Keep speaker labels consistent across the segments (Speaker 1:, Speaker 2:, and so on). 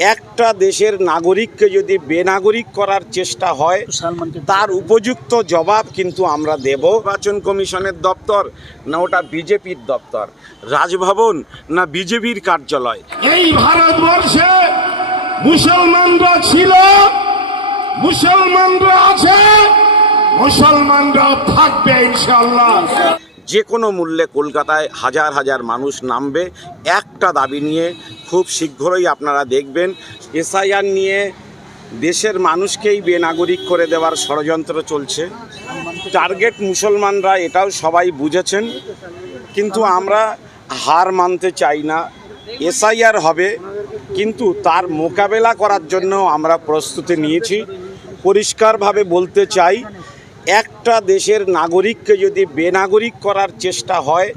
Speaker 1: একটা দেশের নাগরিককে যদি বেনাগরিক করার চেষ্টা হয় তার উপযুক্ত জবাব কিন্তু আমরা দেব নির্বাচন কমিশনের দপ্তর না ওটা বিজেপির দপ্তর। রাজভবন না বিজেপির কার্যালয়।
Speaker 2: এই ভারতবর্ষে মুসলমানরা ছিল মুসলমানরা আছে মুসলমানরা থাকবে ইনশাল্লাহ
Speaker 1: যে কোনো মূল্যে কলকাতায় হাজার হাজার মানুষ নামবে। একটা দাবি নিয়ে খুব শীঘ্রই আপনারা দেখবেন, এসআইআর নিয়ে দেশের মানুষকেই বেনাগরিক করে দেওয়ার ষড়যন্ত্র চলছে। টার্গেট মুসলমানরা এটাও সবাই বুঝেছেন, কিন্তু আমরা হার মানতে চাই না। এসআইআর হবে, কিন্তু তার মোকাবেলা করার জন্য আমরা প্রস্তুতি নিয়েছি। পরিষ্কারভাবে বলতে চাই একটা দেশের নাগরিককে যদি বেনাগরিক করার চেষ্টা হয়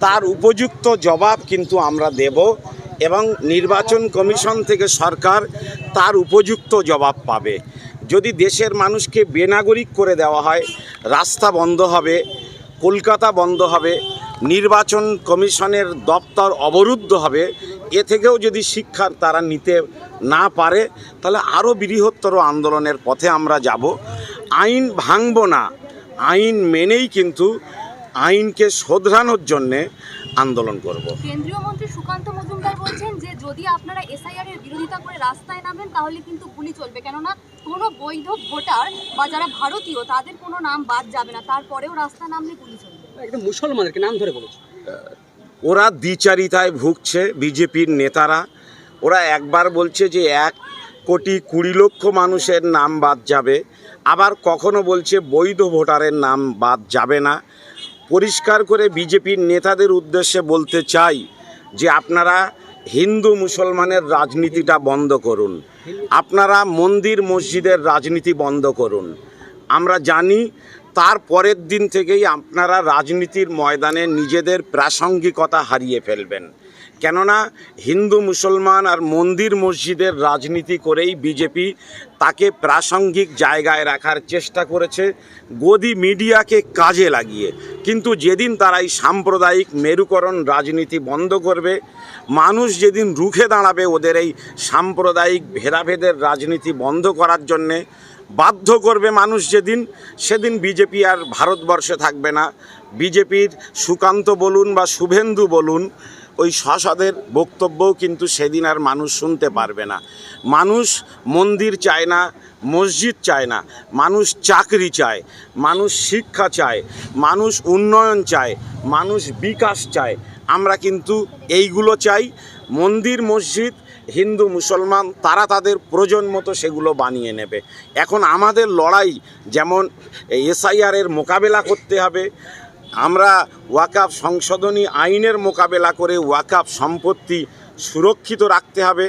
Speaker 1: তার উপযুক্ত জবাব কিন্তু আমরা দেব এবং নির্বাচন কমিশন থেকে সরকার তার উপযুক্ত জবাব পাবে। যদি দেশের মানুষকে বেনাগরিক করে দেওয়া হয় রাস্তা বন্ধ হবে কলকাতা বন্ধ হবে নির্বাচন কমিশনের দপ্তর অবরুদ্ধ হবে এ থেকেও যদি শিক্ষা তারা নিতে না পারে তাহলে আরও বৃহত্তর আন্দোলনের পথে আমরা যাব। আইন ভাঙব না। আইন মেনেই কিন্তু আইনকে শোধরানোর জন্যে আন্দোলন করব।
Speaker 3: কেন্দ্রীয় মন্ত্রী সুকান্ত মজুমদার বলছেন যে যদি আপনারা এসআইআর এর বিরোধিতা করে রাস্তায় নামেন তাহলে কিন্তু গুলি চলবে। কেননা কোনো বৈধ ভোটার বা যারা ভারতীয় তাদের কোনো নাম বাদ যাবে না। তারপরেও রাস্তায় নামলে গুলি চলবে।
Speaker 4: একদম মুসলমানদেরকে নাম ধরে বলেছে।
Speaker 1: ওরা দ্বিচারিতায় ভুগছে বিজেপির নেতারা। ওরা একবার বলছে যে এক কোটি কুড়ি লক্ষ মানুষের নাম বাদ যাবে। আবার কখনো বলছে বৈধ ভোটারের নাম বাদ যাবে না। পরিষ্কার করে বিজেপির নেতাদের উদ্দেশ্যে বলতে চাই যে আপনারা হিন্দু মুসলমানের রাজনীতিটা বন্ধ করুন। আপনারা মন্দির মসজিদের রাজনীতি বন্ধ করুন। আমরা জানি তার পরের দিন থেকেই আপনারা রাজনীতির ময়দানে নিজেদের প্রাসঙ্গিকতা হারিয়ে ফেলবেন। কেননা হিন্দু মুসলমান আর মন্দির মসজিদের রাজনীতি করেই বিজেপি তাকে প্রাসঙ্গিক জায়গায় রাখার চেষ্টা করেছে, গদি মিডিয়াকে কাজে লাগিয়ে। কিন্তু যেদিন তারা এই সাম্প্রদায়িক মেরুকরণ রাজনীতি বন্ধ করবে, মানুষ যেদিন রুখে দাঁড়াবে ওদের এই সাম্প্রদায়িক ভেদাভেদের রাজনীতি বন্ধ করার জন্যে, বাধ্য করবে মানুষ যেদিন, সেদিন বিজেপি আর ভারতবর্ষে থাকবে না। বিজেপির সুকান্ত বলুন বা শুভেন্দু বলুন ওই সসাদের বক্তব্যও কিন্তু সেদিন আর মানুষ শুনতে পারবে না। মানুষ মন্দির চায় না, মসজিদ চায় না, মানুষ চাকরি চায়, মানুষ শিক্ষা চায়, মানুষ উন্নয়ন চায়, মানুষ বিকাশ চায়। আমরা কিন্তু এইগুলো চাই, মন্দির, মসজিদ, হিন্দু, মুসলমান, তারা তাদের প্রয়োজন মতো সেগুলো বানিয়ে নেবে। এখন আমাদের লড়াই যেমন এসআইআরের মোকাবেলা করতে হবে আমরা ওয়াকাফ সংশোধনী আইনের মোকাবেলা করে ওয়াকাফ সম্পত্তি সুরক্ষিত রাখতে হবে।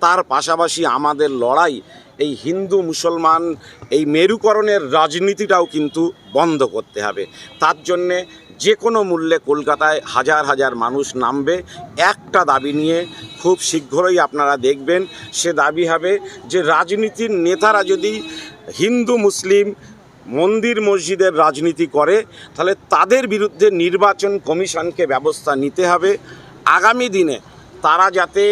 Speaker 1: তার পাশাপাশি আমাদের লড়াই, এই হিন্দু মুসলমান, এই মেরুকরণের রাজনীতিটাও কিন্তু বন্ধ করতে হবে। তার জন্যে যে কোনো মূল্যে কলকাতায় হাজার হাজার মানুষ নামবে। একটা দাবি নিয়ে খুব শীঘ্রই আপনারা দেখবেন, সে দাবি হবে যে রাজনীতির নেতারা যদি হিন্দু, মুসলিম মন্দির মসজিদের রাজনীতি করে, তাহলে তাদের বিরুদ্ধে নির্বাচন কমিশনকে ব্যবস্থা নিতে হবে। আগামী দিনে তারা যাতে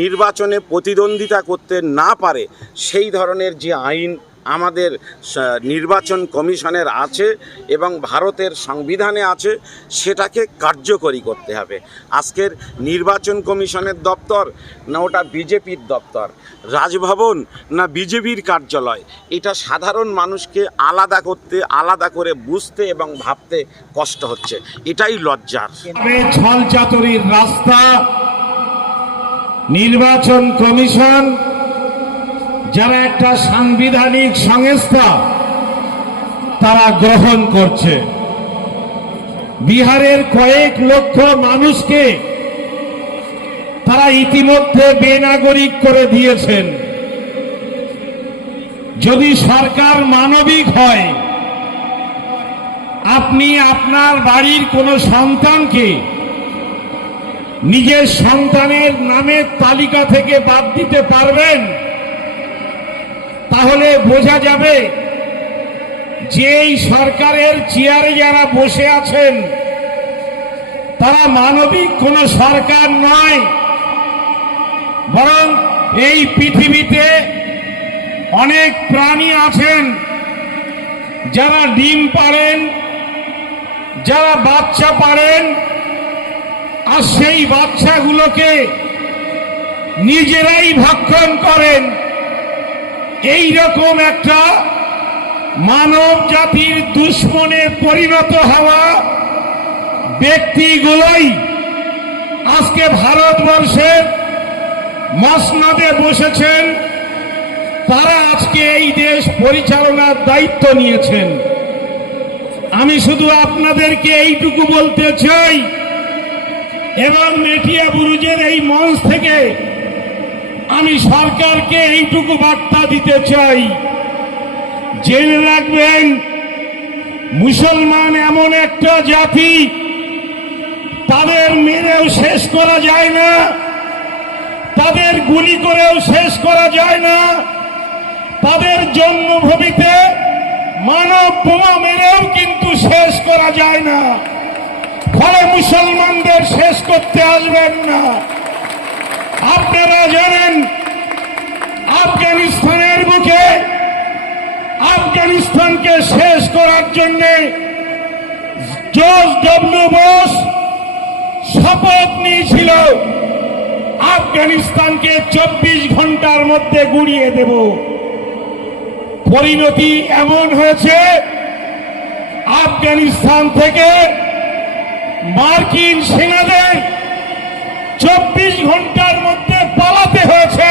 Speaker 1: নির্বাচনে প্রতিদ্বন্দ্বিতা করতে না পারে, সেই ধরনের যে আইন আমাদের নির্বাচন কমিশনের আছে এবং ভারতের সংবিধানে আছে, সেটাকে কার্যকরী করতে হবে। আজকের নির্বাচন কমিশনের দপ্তর না ওটা বিজেপির দপ্তর? রাজভবন না বিজেপির কার্যালয়? এটা সাধারণ মানুষকে আলাদা করতে, আলাদা করে বুঝতে এবং ভাবতে কষ্ট হচ্ছে। এটাই লজ্জার।
Speaker 2: ছল চাতুরির রাস্তা, নির্বাচন কমিশন যারা একটা সাংবিধানিক সংস্থা, তারা গ্রহণ করছে। বিহারের কয়েক লক্ষ মানুষকে তারা ইতিমধ্যে বেনাগরিক করে দিয়েছেন। যদি সরকার মানবিক হয়, আপনি আপনার বাড়ির কোনো সন্তানকে নিজের সন্তানের নামের তালিকা থেকে বাদ দিতে পারবেন? তাহলে বোঝা যাবে যে এই সরকারের চেয়ারে যারা বসে আছেন, তারা মানবিক কোন সরকার নয়, বরং এই পৃথিবীতে অনেক প্রাণী আছেন, যারা ডিম পারেন যারা বাচ্চা পারেন আর সেই বাচ্চাগুলোকে নিজেরাই ভক্ষণ করেন। এই রকম একটা মানব জাতির দুশ্মনে পরিণত হওয়া ব্যক্তিগুলোই আজকে ভারতবর্ষের মসনদে বসেছেন। তারা আজকে এই দেশ পরিচালনার দায়িত্ব নিয়েছেন। আমি শুধু আপনাদেরকে এইটুকু বলতে চাই, এবং মেটিয়া বুরুজের এই মঞ্চ থেকে আমি সরকারকে এইটুকু বার্তা দিতে চাই। জেনে রাখবেন, মুসলমান এমন একটা জাতি, তাদের মেরেও শেষ করা যায় না, তাদের গুলি করেও শেষ করা যায় না, তাদের জন্মভূমিতে মানব বোমা মেরেও কিন্তু শেষ করা যায় না। ফলে মুসলমানদের শেষ করতে আসবেন না। আপনারা জানেন, আফগানিস্তানের বুকে, আফগানিস্তানকে শেষ করার জন্য জর্জ ডব্লিউ বোস শপথ নিয়েছিল, আফগানিস্তানকে চব্বিশ ঘণ্টার মধ্যে গুড়িয়ে দেব। পরিণতি এমন হয়েছে, আফগানিস্তান থেকে মার্কিন সেনাদের চব্বিশ ঘণ্টার মধ্যে পালাতে হয়েছে।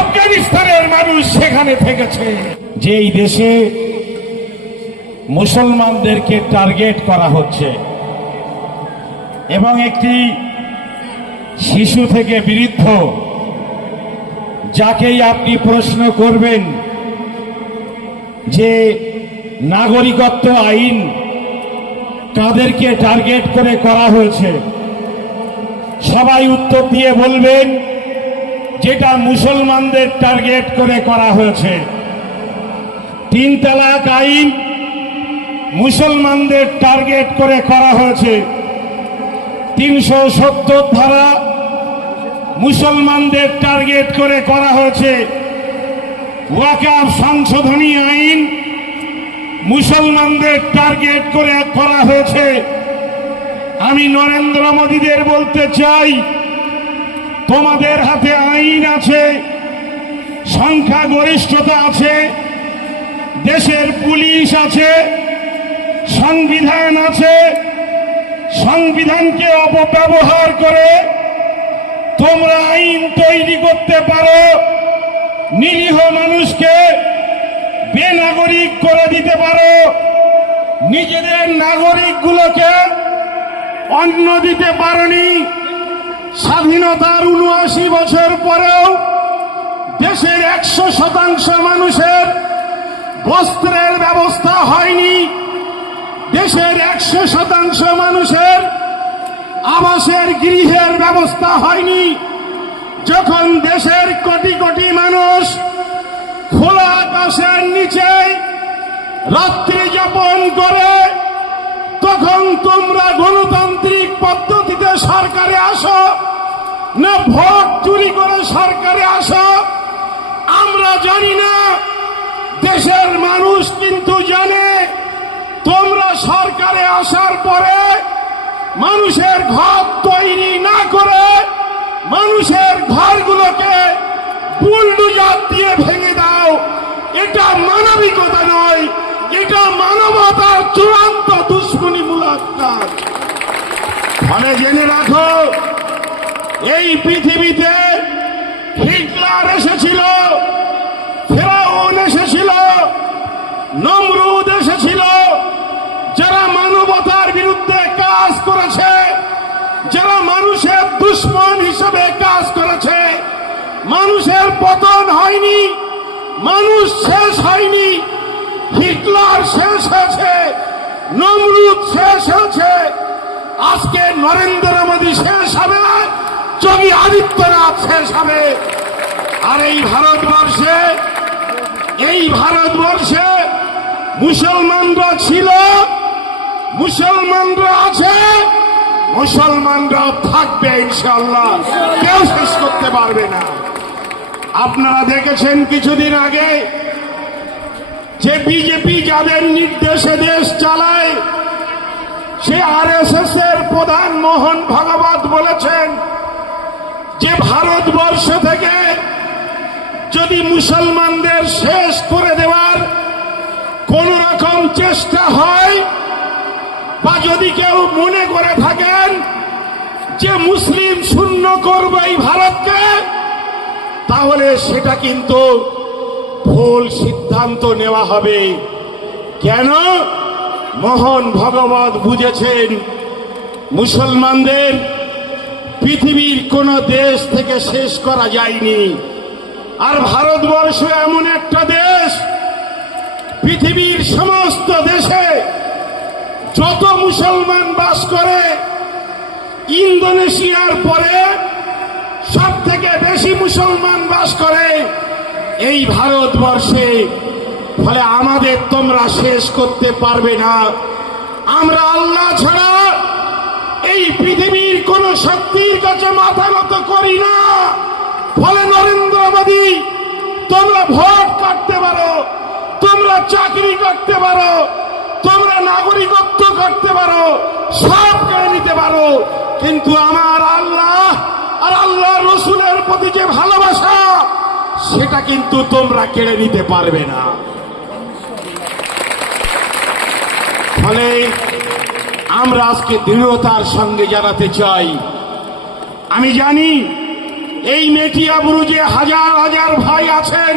Speaker 2: আফগানিস্তানের মানুষ সেখানে থেকেছে। যেই দেশে মুসলমানদেরকে টার্গেট করা হচ্ছে এবং একটি শিশু থেকে বৃদ্ধ, যাকেই আপনি প্রশ্ন করবেন যে নাগরিকত্ব আইন তাদেরকে টার্গেট করে করা হয়েছে? সবাই উত্তর দিয়ে বলবেন, যেটা মুসলমানদের টার্গেট করে করা হয়েছে। তিন তালাক আইন মুসলমানদের টার্গেট করে করা হয়েছে। তিনশো সত্তর ধারা মুসলমানদের টার্গেট করে করা হয়েছে। ওয়াকাফ সংশোধনী আইন মুসলমানদের টার্গেট করে করা হয়েছে। আমি নরেন্দ্র মোদীদের বলতে চাই, তোমাদের হাতে আইন আছে সংখ্যা গরিষ্ঠতা আছে, দেশের পুলিশ আছে, সংবিধান আছে, সংবিধানকে অপব্যবহার করে তোমরা আইন তৈরি করতে পারো, নিরীহ মানুষকে বেনাগরিক করে দিতে পারো, নিজেদের নাগরিকগুলোকে অন্ন দিতে পারোনি। স্বাধীনতার উনআশি বছর পরেও দেশের একশো শতাংশ মানুষের বস্ত্রের ব্যবস্থা হয়নি। দেশের একশো শতাংশ মানুষের আবাসের গৃহের ব্যবস্থা হয়নি। যখন দেশের কোটি কোটি মানুষ খোলা আকাশের নিচে রাত্রি যাপন করে তখন তোমরা গণতান্ত্রিক পদ্ধতিতে সরকারে আসো, না ভোট চুরি করে সরকারে আসো, আমরা জানি না, দেশের মানুষ কিন্তু জানে, তোমরা সরকারে আসার পরে মানুষের ঘর তৈরি না করে মানুষের ঘরগুলোকে বুলডুজার দিয়ে ভেঙে দাও। এটা মানবিকতা নয় এটা মানবতার চূড়ান্ত দুশ্মনীমূলক কাজ ফলে জেনে রাখো, এই পৃথিবীতে হিটলার এসেছিল, ফেরাউন এসেছিল, নমরুদ এসেছিল, যারা মানবতার বিরুদ্ধে কাজ করেছে, যারা মানুষের দুশ্মন হিসেবে কাজ করেছে, মানুষের পতন হয়নি, মানুষ হয়েছে, নমরুদ শেষ হয়েছে। আজকে নরেন্দ্র মোদী শেষ হবে, যোগী আদিত্যনাথ শেষ হবে। আর এই ভারতবর্ষে এই ভারতবর্ষে মুসলমানরা ছিল, মুসলমানরা আছে মুসলমানরা থাকবে ইনশাল্লাহ কেউ শেষ করতে পারবে না। আপনারা দেখেছেন কিছুদিন আগে যে বিজেপি যাদের নির্দেশে দেশ চালায়, সে আরএসএস এর প্রধান মোহন ভাগবত বলেছেন যে ভারতবর্ষ থেকে যদি মুসলমানদের শেষ করে দেওয়ার কোন রকম চেষ্টা হয়, বা যদি কেউ মনে করে থাকেন যে মুসলিম শূন্য করবে এই ভারতকে, তাহলে সেটা কিন্তু ভুল সিদ্ধান্ত নেওয়া হবে। কেন? মোহন ভগবত বুঝেছেন, মুসলমানদের পৃথিবীর কোন দেশ থেকে শেষ করা যায়নি। আর ভারতবর্ষ এমন একটা দেশ, পৃথিবীর সমস্ত দেশে যত মুসলমান বাস করে, ইন্দোনেশিয়ার পরে সব থেকে বেশি মুসলমান বাস করে। এই ভারতবর্ষে, ফলে আমাদের তোমরা শেষ করতে পারবে না। আমরা আল্লাহ ছাড়া এই পৃথিবীর কোন শক্তির কাছে মাথা নত করি না। ফলে নরেন্দ্র মোদী, তোমরা ভোট কাটতে পারো, তোমরা চাকরি করতে পারো, তোমরা নাগরিকত্ব করতে পারো, সব কেড়ে নিতে পারো। কিন্তু আমার আল্লাহ আর আল্লাহ রসুলের প্রতি যে ভালোবাসা সেটা কিন্তু তোমরা কেড়ে নিতে পারবে না। ফলে আমরা আজকে দৃঢ়তার সঙ্গে জানাতে চাই। আমি জানি এই মেটিয়া বুরুজে হাজার হাজার ভাই আছেন,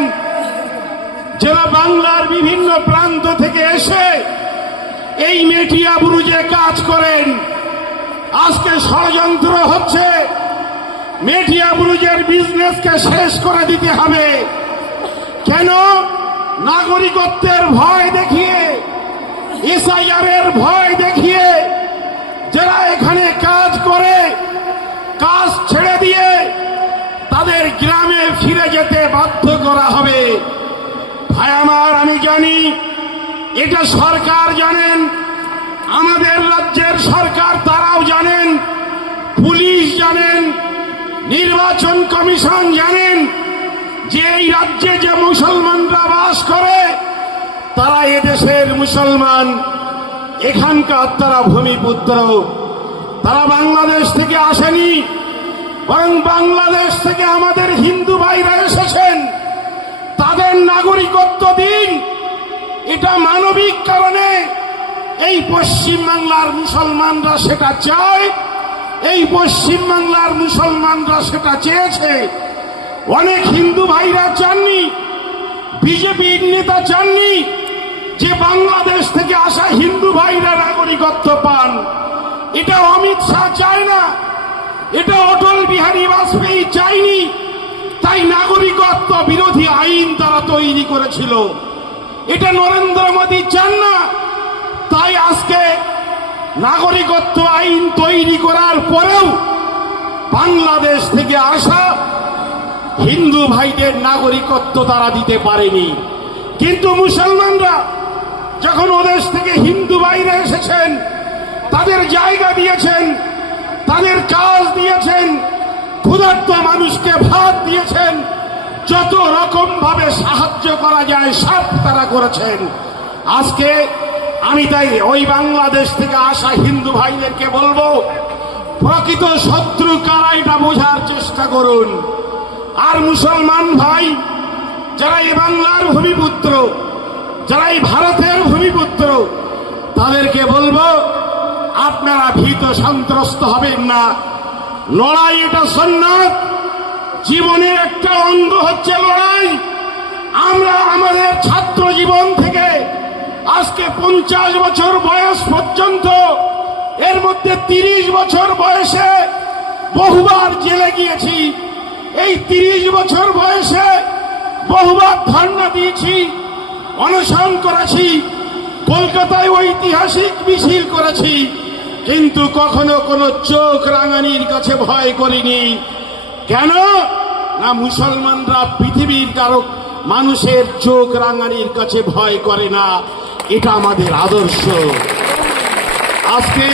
Speaker 2: যারা বাংলার বিভিন্ন প্রান্ত থেকে এসে এই মেটিয়া বুরুজে কাজ করেন, আজকে ষড়যন্ত্র হচ্ছে। মেটিয়া বুরুজের বিজনেসকে শেষ করে দিতে হবে। কেন? নাগরিকত্বের ভয় দেখিয়ে এসআইআর এর ভয় দেখিয়ে, যারা এখানে কাজ করে, কাজ ছেড়ে দিয়ে তাদের গ্রামে ফিরে যেতে বাধ্য করা হবে। ভাই আমার, আমি জানি এটা সরকার জানেন, আমাদের রাজ্যের সরকার তারাও জানেন পুলিশ জানেন নির্বাচন কমিশন জানেন যে এই রাজ্যে যে মুসলমানরা বাস করে, তারা এদেশের মুসলমান। এখানকার তারা ভূমিপুত্র তারা বাংলাদেশ থেকে আসেনি, বরং বাংলাদেশ থেকে আমাদের হিন্দু ভাইরা এসেছেন। তাদের নাগরিকত্ব দিন। এটা মানবিক কারণে এই পশ্চিম বাংলার মুসলমানরা সেটা চায়। এই পশ্চিম বাংলার মুসলমানরা সেটা চেয়েছে। অনেক হিন্দু ভাইরা চাননি, বিজেপির নেতা চাননি যে বাংলাদেশ থেকে আসা হিন্দু ভাইরা নাগরিকত্ব পান। এটা অমিত শাহ চায় না, এটা অটল বিহারী বাজপেয়ী চায়নি, তাই নাগরিকত্ব বিরোধী আইন তারা তৈরি করেছিল। এটা নরেন্দ্র মোদী চান না, তাই আজকে নাগরিকত্ব আইন তৈরি করার পরেও বাংলাদেশ থেকে আসা হিন্দু ভাইদের নাগরিকত্ব তারা দিতে পারেনি। কিন্তু মুসলমানরা যখন ওদেশ থেকে হিন্দু ভাইরা এসেছেন, তাদের জায়গা দিয়েছেন, তাদের কাজ দিয়েছেন, ক্ষুধার্ত মানুষকে ভাত দিয়েছেন, যত রকম ভাবে সাহায্য করা যায়, সব তারা করেছেন। আজকে আমি তাই ওই বাংলাদেশ থেকে আসা হিন্দু ভাইদেরকে বলব, প্রকৃত শত্রু কারা এটা বোঝার চেষ্টা করুন। আর মুসলমান ভাই, যারা এই বাংলার ভূমিপুত্র, যারা এই ভারতের ভূমিপুত্র, তাদেরকে বলব, আপনারা ভীত সন্ত্রস্ত হবেন না। লড়াই এটা সন্ন্যাত জীবনের একটা অঙ্গ হচ্ছে লড়াই। আমরা আমাদের ছাত্র জীবন থেকে আজকে পঞ্চাশ বছর বয়স পর্যন্ত, এর মধ্যে তিরিশ বছর বয়সে বহুবার জেলে গিয়েছি। এই তিরিশ বছর বয়সে বহুবার ধর্ণা দিয়েছি, অনশন করেছি, কলকাতায় ঐতিহাসিক মিছিল করেছি, কিন্তু কখনো কোনো চোখ রাঙানির কাছে ভয় করিনি। কেন? না মুসলমানরা পৃথিবীর কারও মানুষের চোখ রাঙানির কাছে ভয় করে না। এটা আমাদের আদর্শ। আজকে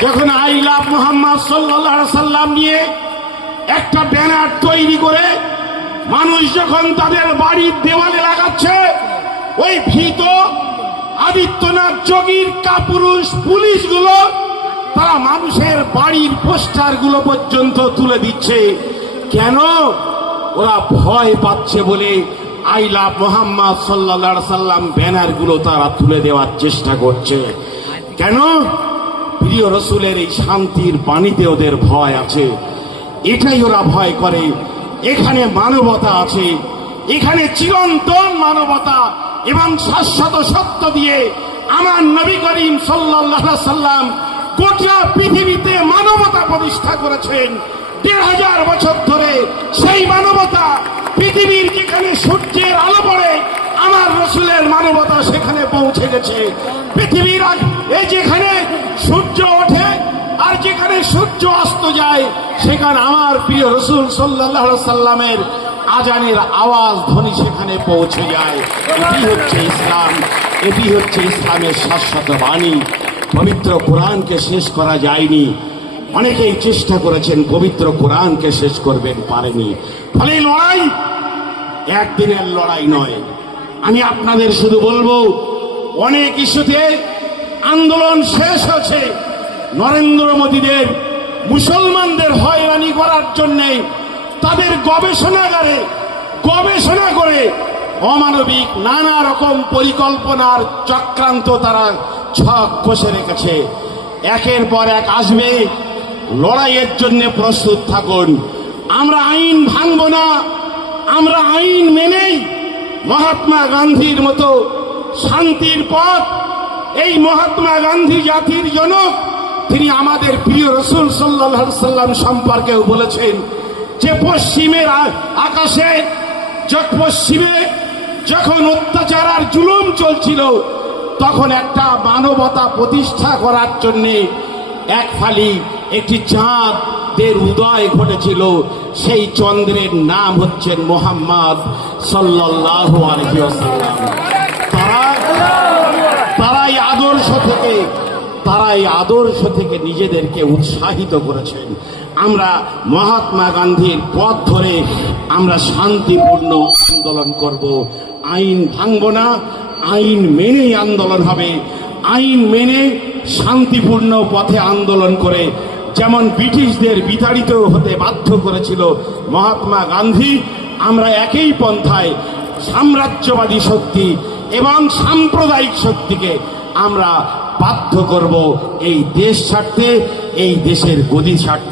Speaker 2: যখন আই লাভ মোহাম্মদ সাল্লাহ সাল্লাম নিয়ে একটা ব্যানার তৈরি করে মানুষ যখন তাদের বাড়ির দেওয়ালে লাগাচ্ছে, ওই ভীত আদিত্যনাথ যোগীর কাপুরুষ পুলিশগুলো তারা মানুষের বাড়ির পোস্টারগুলো পর্যন্ত তুলে দিচ্ছে। কেন? ওরা ভয় পাচ্ছে বলে আই লাভ মোহাম্মদ সাল্লা সাল্লাম ব্যানারগুলো তারা তুলে দেওয়ার চেষ্টা করছে। কেন? প্রিয় রসুলের এই শান্তির বাণীতে ওদের ভয় আছে। এটাই ওরা ভয় করে। এখানে মানবতা আছে। এখানে চিরন্তন মানবতা এবং শাশ্বত সত্য দিয়ে আমার নবী করিম সাল্লাহ সাল্লাম গোটা পৃথিবীতে মানবতা প্রতিষ্ঠা করেছেন। দেড় হাজার বছর ধরে সেই মানবতা পৃথিবীর যেখানে সূর্যের আলো পড়ে, আমার রসুলের মানবতা সেখানে পৌঁছে গেছে। পৃথিবীর এই যেখানে সূর্য ওঠে আর যেখানে সূর্য অস্ত যায়, সেখানে আমার প্রিয় রসুল সাল্লাহ সাল্লামের আজানের আওয়াজ, ধ্বনি সেখানে পৌঁছে যায়। এটি হচ্ছে ইসলাম, এটি হচ্ছে ইসলামের শাশ্বত বাণী। পবিত্র কোরআনকে শেষ করা যায়নি। অনেকেই চেষ্টা করেছেন পবিত্র কোরআনকে শেষ করবেন, পারেনি। ফলে লড়াই একদিনের লড়াই নয়। আমি আপনাদের শুধু বলব, অনেক ইস্যুতে আন্দোলন শেষ হচ্ছে নরেন্দ্র মোদীদের মুসলমানদের হয়রানি করার জন্যে তাদের গবেষণাগারে, গবেষণা করে অমানবিক নানা রকম পরিকল্পনার চক্রান্ত তারা ছক কষে রেখেছে। একের পর এক আসবে। লড়াইয়ের জন্য প্রস্তুত থাকুন। আমরা আইন ভাঙব না, আমরা আইন মেনেই মহাত্মা গান্ধীর মতো শান্তির পথ, এই মহাত্মা গান্ধী জাতির জনক, তিনি আমাদের প্রিয় রসুল সাল্লাম সম্পর্কেও বলেছেন যে পশ্চিমের আকাশে পশ্চিমে যখন অত্যাচার আর জুলুম চলছিল, তখন একটা মানবতা প্রতিষ্ঠা করার জন্যে এক ফালি একটি চাঁদের উদয় ঘটেছিল। সেই চন্দ্রের নাম হচ্ছেন মোহাম্মদ সাল্লাল্লাহু আলাইহি ওয়াসাল্লাম। তারা, তারাই আদর্শ থেকে, তারাই আদর্শ থেকে নিজেদেরকে উৎসাহিত করেছেন। আমরা মহাত্মা গান্ধীর পথ ধরে আমরা শান্তিপূর্ণ আন্দোলন করব। আইন ভাঙব না, আইন মেনেই আন্দোলন হবে। আইন মেনে শান্তিপূর্ণ পথে আন্দোলন করে যেমন ব্রিটিশদের বিতাড়িত হতে বাধ্য করেছিল মহাত্মা গান্ধী, আমরা একই পন্থায় সাম্রাজ্যবাদী শক্তি এবং সাম্প্রদায়িক শক্তিকে আমরা বাধ্য করব এই দেশ ছাড়তে, এই দেশের গদি ছাড়তে।